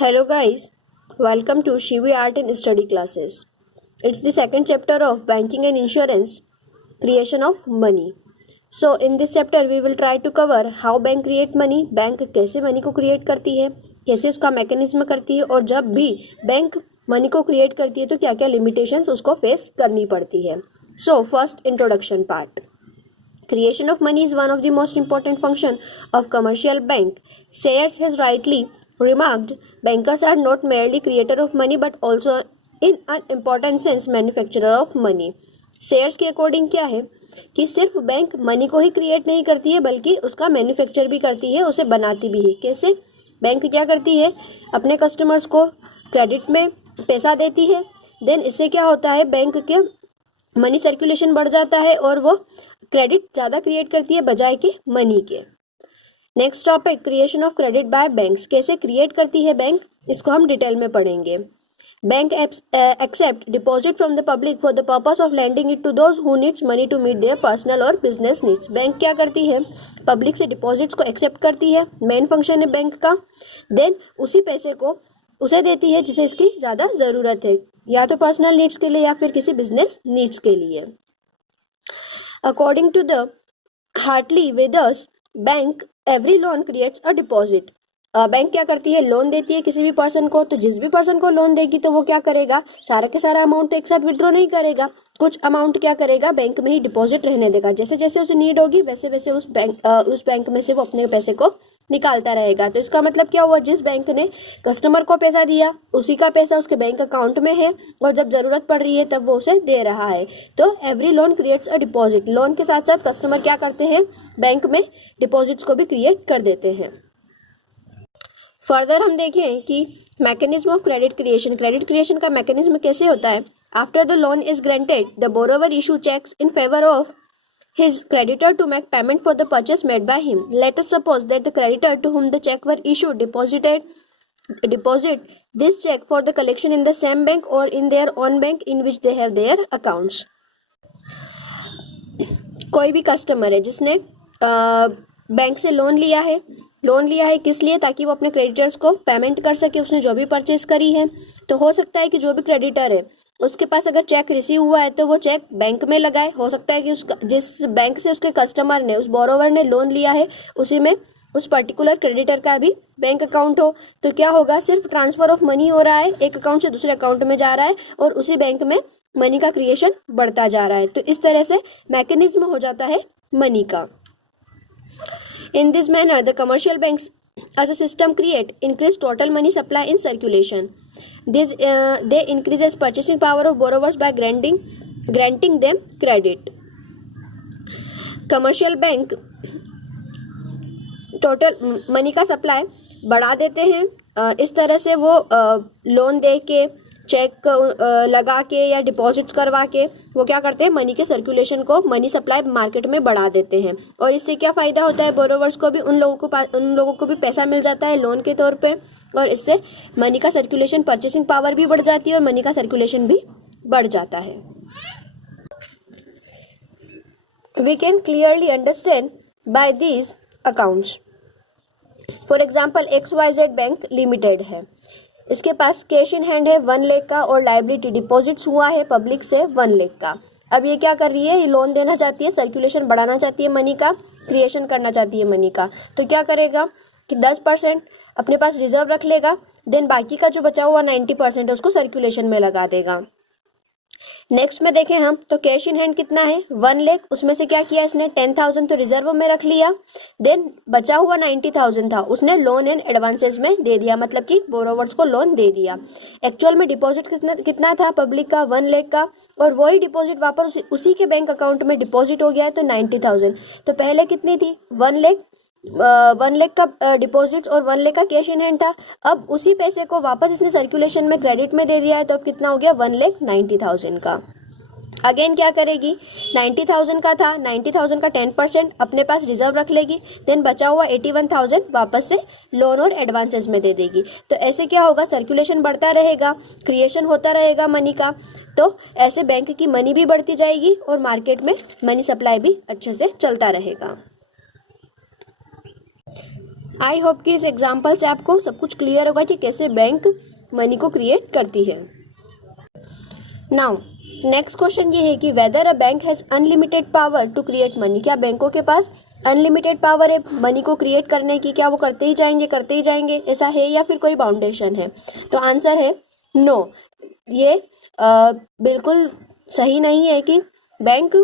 Hello guys, welcome to Shivi Art and Study Classes. It's the second chapter of Banking and Insurance, Creation of Money. So in this chapter we will try to cover how bank create money, bank कैसे money को create करती है, कैसे उसका mechanism करती है और जब भी बैंक मनी को क्रिएट करती है तो क्या क्या लिमिटेशंस उसको फेस करनी पड़ती है. So first introduction part. Creation of money is one of the most important function of commercial bank. Sayers has rightly remarked, bankers are not merely creator of money but also in an important sense manufacturer of money. Sayers के according क्या है कि सिर्फ bank money को ही create नहीं करती है बल्कि उसका मैन्युफैक्चर भी करती है, उसे बनाती भी है. कैसे? बैंक क्या करती है, अपने कस्टमर्स को क्रेडिट में पैसा देती है. देन इससे क्या होता है, बैंक के मनी सर्कुलेशन बढ़ जाता है और वो क्रेडिट ज़्यादा क्रिएट करती है बजाय के मनी के. Next topic, creation of credit by banks. कैसे क्रिएट करती है बैंक, इसको हम डिटेल में पढ़ेंगे. Bank accept deposit from the public for the purpose of lending it to those who needs money to meet their personal or business needs. Bank क्या करती है, पब्लिक से डिपॉजिट्स को एक्सेप्ट करती है, मेन फंक्शन है बैंक का. Then उसी पैसे को उसे देती है जिसे इसकी ज़्यादा ज़रूरत है, या तो पर्सनल नीड्स के लिए या फिर किसी बिजनेस नीड्स के लिए. According to the Hartley Withers, bank every loan creates a deposit. Bank क्या करती है, लोन देती है किसी भी पर्सन को, तो जिस भी पर्सन को लोन देगी तो वो क्या करेगा, सारा के सारा अमाउंट तो एक साथ विड्रॉ नहीं करेगा, कुछ अमाउंट क्या करेगा, बैंक में ही डिपॉजिट रहने देगा. जैसे जैसे उसे नीड होगी वैसे वैसे उस बैंक में से वो अपने पैसे को निकालता रहेगा. तो इसका मतलब क्या हुआ, जिस बैंक ने कस्टमर को पैसा दिया उसी का पैसा उसके बैंक अकाउंट में है और जब ज़रूरत पड़ रही है तब वो उसे दे रहा है. तो every loan creates a deposit. Loan के साथ साथ कस्टमर क्या करते हैं, बैंक में डिपॉजिट्स को भी क्रिएट कर देते हैं. फर्दर हम देखें कि mechanism of credit creation. Credit creation का मैकेनिज्म कैसे होता है. After the loan is granted, the borrower issue checks in favour of his creditor to make payment for the purchase made by him. Let us suppose that the creditor to whom the check were issued deposit this check for the collection in the same bank or in their own bank in which they have their accounts. कोई भी customer है जिसने bank से loan लिया है किस लिए, ताकि वो अपने क्रेडिटर्स को पेमेंट कर सके उसने जो भी परचेज करी है. तो हो सकता है कि जो भी क्रेडिटर है उसके पास अगर चेक रिसीव हुआ है तो वो चेक बैंक में लगाए. हो सकता है कि उसका जिस बैंक से उसके कस्टमर ने, उस बोरोवर ने लोन लिया है उसी में उस पर्टिकुलर क्रेडिटर का भी बैंक अकाउंट हो. तो क्या होगा, सिर्फ ट्रांसफर ऑफ मनी हो रहा है, एक अकाउंट से दूसरे अकाउंट में जा रहा है और उसी बैंक में मनी का क्रिएशन बढ़ता जा रहा है. तो इस तरह से मैकेनिज्म हो जाता है मनी का. In this manner, the commercial banks as a system create increased total money supply in circulation. They increases purchasing power of borrowers by granting them credit. Commercial bank total money का supply बढ़ा देते हैं. इस तरह से वो loan दे के, check लगा के या डिपॉजिट्स करवा के वो क्या करते हैं, मनी के सर्कुलेशन को, मनी सप्लाई मार्केट में बढ़ा देते हैं. और इससे क्या फ़ायदा होता है, बोरोवर्स को भी, उन लोगों को भी पैसा मिल जाता है लोन के तौर पे और इससे मनी का सर्कुलेशन, परचेसिंग पावर भी बढ़ जाती है और मनी का सर्कुलेशन भी बढ़ जाता है. We can clearly understand by these accounts. For example XYZ bank limited है, इसके पास कैश इन हैंड है 1 लाख का और लाइबिलिटी डिपॉजिट्स हुआ है पब्लिक से 1 लाख का. अब ये क्या कर रही है, ये लोन देना चाहती है, सर्कुलेशन बढ़ाना चाहती है मनी का, क्रिएशन करना चाहती है मनी का. तो क्या करेगा कि 10% अपने पास रिजर्व रख लेगा, देन बाकी का जो बचा हुआ 90% है उसको सर्कुलेशन में लगा देगा. नेक्स्ट में देखें हम तो कैश इन हैंड कितना है 1 लाख, उसमें से क्या किया इसने 10,000 तो रिजर्व में रख लिया. देन बचा हुआ 90,000 था उसने लोन एंड एडवांसेस में दे दिया, मतलब कि बोरोवर्स को लोन दे दिया. एक्चुअल में डिपॉजिट कितना था पब्लिक का 1 लाख का, और वही डिपॉजिट वापस उसी के बैंक अकाउंट में डिपॉजिट हो गया है तो 90,000. तो पहले कितनी थी 1 लाख, 1 लाख का डिपॉजिट्स और 1 लाख का कैश इन हैंड था. अब उसी पैसे को वापस इसने सर्कुलेशन में क्रेडिट में दे दिया है तो अब कितना हो गया 1,90,000 का. अगेन क्या करेगी, 90,000 का था, 90,000 का 10% अपने पास रिजर्व रख लेगी, देन बचा हुआ 81,000 वापस से लोन और एडवांसेस में दे देगी. तो ऐसे क्या होगा, सर्कुलेशन बढ़ता रहेगा, क्रिएशन होता रहेगा मनी का. तो ऐसे बैंक की मनी भी बढ़ती जाएगी और मार्केट में मनी सप्लाई भी अच्छे से चलता रहेगा. आई होप कि इस एग्जाम्पल से आपको सब कुछ क्लियर होगा कि कैसे बैंक मनी को क्रिएट करती है। नाउ नेक्स्ट क्वेश्चन ये है कि whether a bank has unlimited power to create money. क्या बैंकों के पास अनलिमिटेड पावर है मनी को क्रिएट करने की? क्या वो करते ही जाएंगे ऐसा है या फिर कोई बाउंडेशन है? तो आंसर है नो। ये बिल्कुल सही नहीं है कि बैंक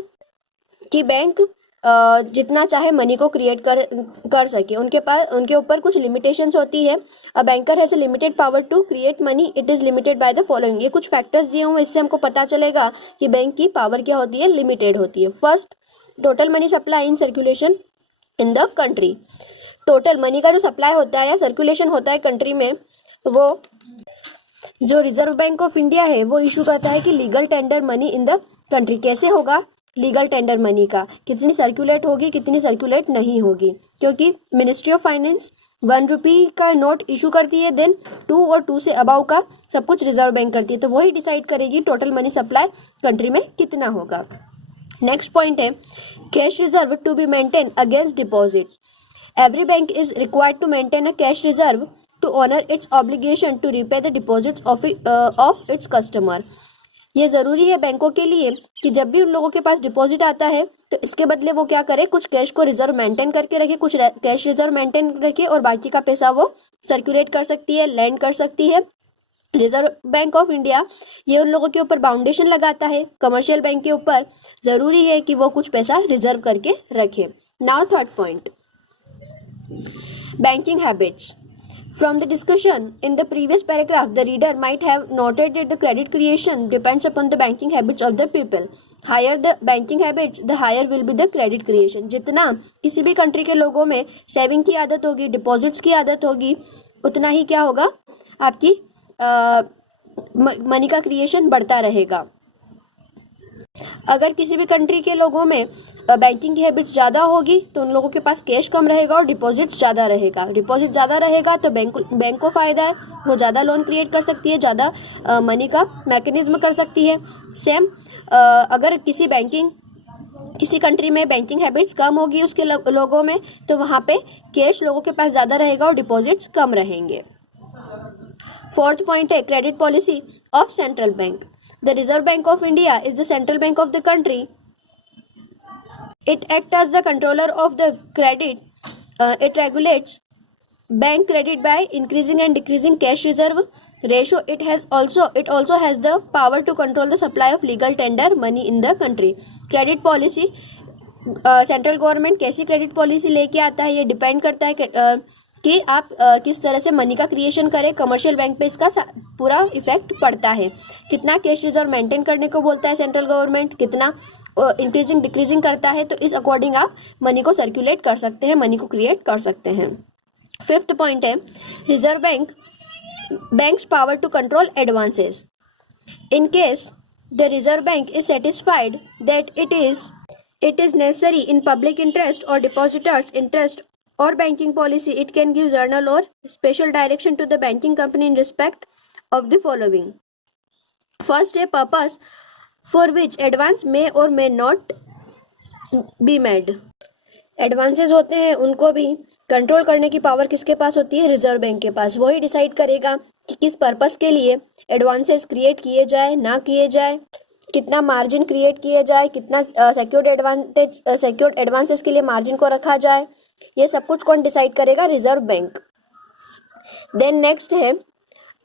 जितना चाहे मनी को क्रिएट कर सके। उनके ऊपर कुछ लिमिटेशंस होती है। A banker has a limited power to create money, it is limited by the following. ये कुछ फैक्टर्स दिए हुए, इससे हमको पता चलेगा कि बैंक की पावर क्या होती है, लिमिटेड होती है। First, total money supply in circulation in the country. Total money का जो सप्लाई होता है या सर्कुलेशन होता है कंट्री में, वो जो रिजर्व बैंक ऑफ इंडिया है वो इशू करता है कि legal tender money in the country. कैसे होगा लीगल टेंडर मनी का? कितनी सर्कुलेट होगी, कितनी सर्कुलेट नहीं होगी? क्योंकि मिनिस्ट्री ऑफ फाइनेंस 1 रुपी का नोट इशू करती है, देन 2 और 2 से अबाव का सब कुछ रिजर्व बैंक करती है, तो वही डिसाइड करेगी टोटल मनी सप्लाई कंट्री में कितना होगा। नेक्स्ट पॉइंट है cash reserve to be maintain against deposit. Every bank is required to maintain a cash reserve to honour its obligation to repay the deposits of its customer. ये ज़रूरी है बैंकों के लिए कि जब भी उन लोगों के पास डिपॉजिट आता है तो इसके बदले वो क्या करे, कुछ कैश को रिजर्व मेंटेन करके रखे, कुछ कैश रिजर्व मेंटेन रखे और बाकी का पैसा वो सर्कुलेट कर सकती है, लैंड कर सकती है। रिजर्व बैंक ऑफ इंडिया ये उन लोगों के ऊपर बाउंडेशन लगाता है, कमर्शियल बैंक के ऊपर ज़रूरी है कि वो कुछ पैसा रिजर्व करके रखे। Now third point, banking habits. From the discussion in the previous paragraph, the reader might have noted that the credit creation depends upon the banking habits of the people. Higher the banking habits, the higher will be the credit creation. जितना किसी भी country के लोगों में saving की आदत होगी, deposits की आदत होगी, उतना ही क्या होगा, आपकी मनी का क्रिएशन बढ़ता रहेगा। अगर किसी भी कंट्री के लोगों में बैंकिंग की हैबिट्स ज़्यादा होगी तो उन लोगों के पास कैश कम रहेगा और डिपॉजिट्स ज़्यादा रहेगा। डिपॉजिट ज़्यादा रहेगा तो बैंक को फ़ायदा है, वो ज़्यादा लोन क्रिएट कर सकती है, ज़्यादा मनी का मैकेनिज्म कर सकती है। सेम अगर किसी कंट्री में बैंकिंग हैबिट्स कम होगी उसके लोगों में, तो वहाँ पे कैश लोगों के पास ज़्यादा रहेगा और डिपॉजिट्स कम रहेंगे। फोर्थ पॉइंट है credit policy of central bank. The reserve bank of India is the central bank of the country. It acts as the controller of the credit. It regulates bank credit by increasing and decreasing cash reserve ratio. It also has the power to control the supply of legal tender money in the country. Credit policy central government कैसी credit policy लेके आता है ये depend करता है कि आप किस तरह से मनी का क्रिएशन करें। कमर्शियल बैंक पे इसका पूरा इफेक्ट पड़ता है। कितना कैश रिजर्व मेंटेन करने को बोलता है सेंट्रल गवर्नमेंट, कितना इंक्रीजिंग डिक्रीजिंग करता है, तो इस अकॉर्डिंग आप मनी को सर्कुलेट कर सकते हैं, मनी को क्रिएट कर सकते हैं। फिफ्थ पॉइंट है reserve banks power to control advances. In case the reserve bank is satisfied that it is necessary in public interest or depositors interest or banking policy, it can give journal or special direction to the banking company in respect of the following. First, a purpose for which advance may or may not be made. Advances होते हैं उनको भी control करने की power किसके पास होती है, reserve bank के पास। वही डिसाइड करेगा कि किस पर्पस के लिए एडवांसेस क्रिएट किए जाए ना किए जाए, कितना मार्जिन क्रिएट किए जाए, कितना सेक्योर्ड एडवांसेस के लिए मार्जिन को रखा जाए, ये सब कुछ कौन डिसाइड करेगा, रिजर्व बैंक। देन नेक्स्ट है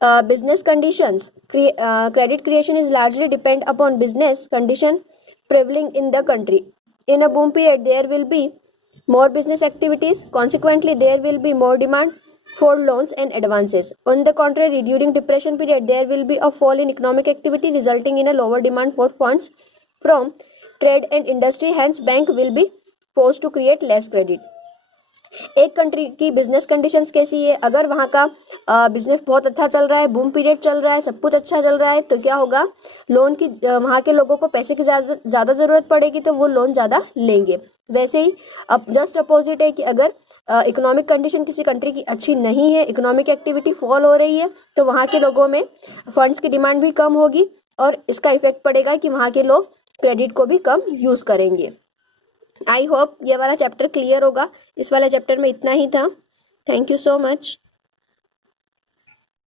business conditions. Credit creation is largely depend upon business condition prevailing in the country. In a boom period there will be more business activities, consequently there will be more demand for loans and advances. On the contrary, during depression period there will be a fall in economic activity resulting in a lower demand for funds from trade and industry, hence bank will be forced to create less credit. एक country की business conditions कैसी है, अगर वहाँ का business बहुत अच्छा चल रहा है, बूम पीरियड चल रहा है, सब कुछ अच्छा चल रहा है, तो क्या होगा, लोन की वहाँ के लोगों को पैसे की ज़्यादा ज़रूरत पड़ेगी तो वो लोन ज़्यादा लेंगे। वैसे ही अब जस्ट अपोजिट है कि अगर इकोनॉमिक कंडीशन किसी कंट्री की अच्छी नहीं है, इकोनॉमिक एक्टिविटी फॉल हो रही है, तो वहाँ के लोगों में फंड्स की डिमांड भी कम होगी और इसका इफेक्ट पड़ेगा कि वहाँ के लोग क्रेडिट को भी कम यूज़ करेंगे। आई होप ये वाला चैप्टर क्लियर होगा। इस वाले चैप्टर में इतना ही था। Thank you so much.